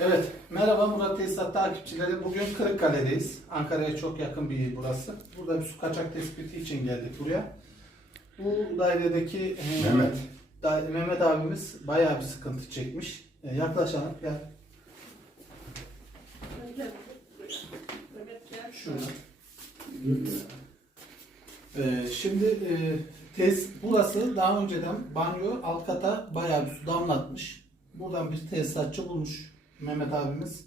Evet, merhaba Murat Tesisat takipçileri. Bugün Kırıkkale'deyiz. Ankara'ya çok yakın bir il burası. Burada bir su kaçak tespiti için geldik buraya. Bu dairedeki e, Mehmet. da- Mehmet abimiz bayağı bir sıkıntı çekmiş. E, yaklaşalım. Gel. Şurada. E, şimdi e, tes, burası daha önceden banyo alt kata bayağı bir su damlatmış. Buradan bir tesisatçı bulmuş Mehmet abimiz.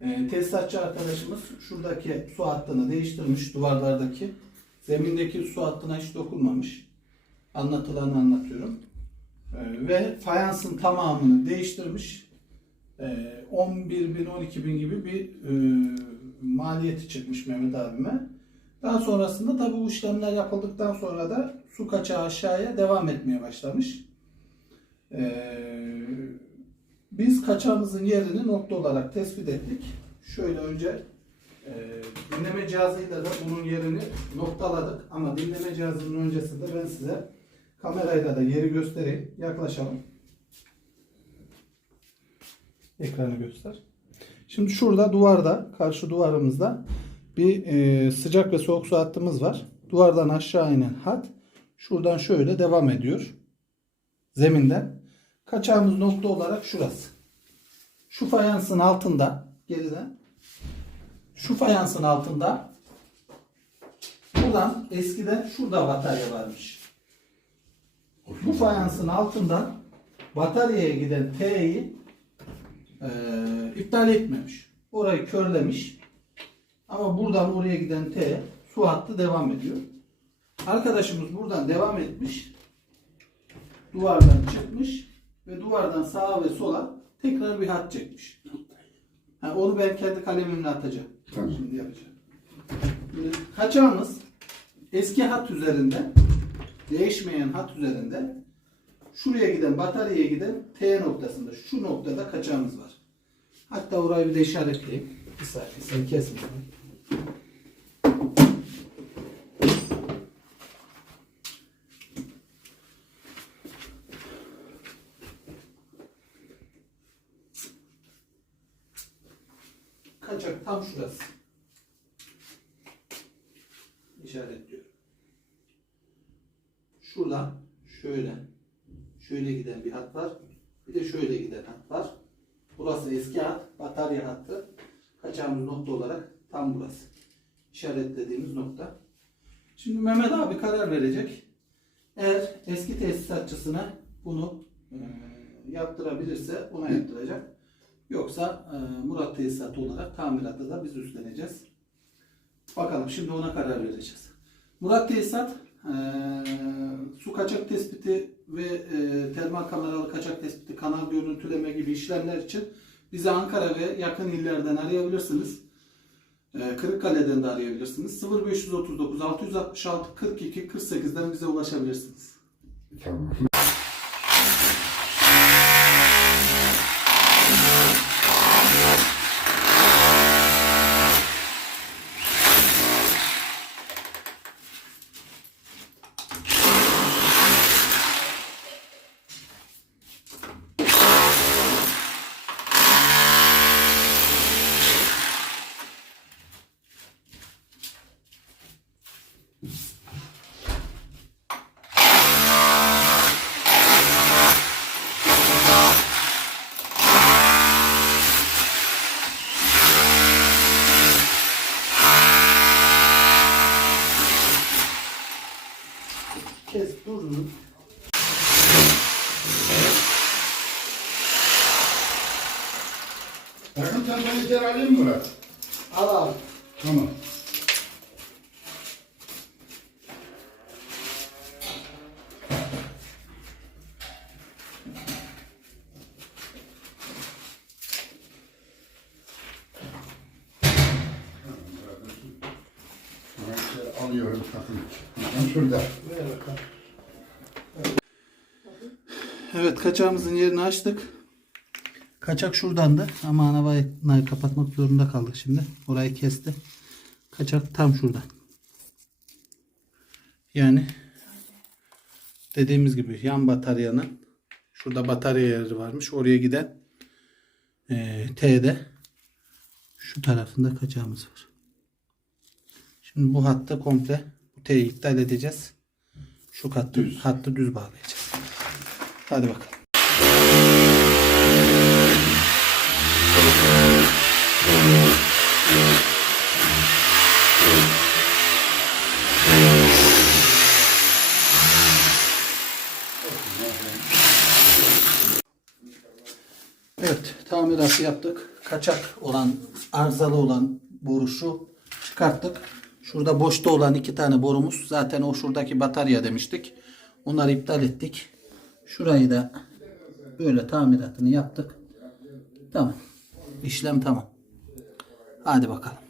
E, tesisatçı arkadaşımız şuradaki su hattını değiştirmiş duvarlardaki. Zemindeki su hattına hiç dokunmamış. Anlatılanı anlatıyorum. E, ve fayansın tamamını değiştirmiş. E, 11 bin 12 bin gibi bir e, maliyeti çıkmış Mehmet abime. Daha sonrasında tabi bu işlemler yapıldıktan sonra da su kaçağı aşağıya devam etmeye başlamış. Ee, biz kaçağımızın yerini nokta olarak tespit ettik. Şöyle önce e, dinleme cihazıyla da bunun yerini noktaladık. Ama dinleme cihazının öncesinde ben size kamerayla da yeri göstereyim. Yaklaşalım. Ekranı göster. Şimdi şurada duvarda, karşı duvarımızda bir e, sıcak ve soğuk su hattımız var. Duvardan aşağı inen hat şuradan şöyle devam ediyor. Zeminden. Kaçağımız nokta olarak şurası. Şu fayansın altında geriden şu fayansın altında buradan eskiden şurada batarya varmış. Bu fayansın altından bataryaya giden T'yi e, iptal etmemiş. Orayı körlemiş. Ama buradan oraya giden T su hattı devam ediyor. Arkadaşımız buradan devam etmiş. Duvardan çıkmış ve duvardan sağa ve sola tekrar bir hat çekmiş. Ha, onu ben kendi kalemimle atacağım. Tamam. Şimdi yapacağım. Şimdi Kaçağımız eski hat üzerinde değişmeyen hat üzerinde şuraya giden bataryaya giden T noktasında şu noktada kaçağımız var. Hatta orayı bir de işaretleyeyim. Bir saniye sen kesme. Kaçak tam şurası. İşaretliyorum. Şuradan şöyle şöyle giden bir hat var. Bir de şöyle giden hat var. Burası eski hat, batarya hattı. Kaçağımız nokta olarak tam burası. İşaretlediğimiz nokta. Şimdi Mehmet abi karar verecek. Eğer eski tesisatçısına bunu yaptırabilirse ona yaptıracak. Yoksa e, Murat Tesisatı olarak tamiratta da biz üstleneceğiz. Bakalım şimdi ona karar vereceğiz. Murat Tesisat e, su kaçak tespiti ve e, termal kameralı kaçak tespiti, kanal görüntüleme gibi işlemler için bizi Ankara ve yakın illerden arayabilirsiniz. E, Kırıkkale'den de arayabilirsiniz. 0539 666 42 48'den bize ulaşabilirsiniz. Tamam. İçeri alayım mı Murat? Al abi. Tamam. Alıyorum takım. Şurada. Evet kaçağımızın yerini açtık. Kaçak şuradandı ama anabayı kapatmak zorunda kaldık şimdi. Orayı kesti. Kaçak tam şurada. Yani dediğimiz gibi yan bataryanın şurada batarya yeri varmış. Oraya giden e, T'de şu tarafında kacağımız var. Şimdi bu hattı komple bu T'yi iptal edeceğiz. Şu hattı düz, hattı düz bağlayacağız. Hadi bakalım. Evet, tamiratı yaptık. Kaçak olan, arızalı olan boru şu. Çıkarttık. Şurada boşta olan iki tane borumuz. Zaten o şuradaki batarya demiştik. Onları iptal ettik. Şurayı da böyle tamiratını yaptık. Tamam. İşlem tamam. Hadi bakalım.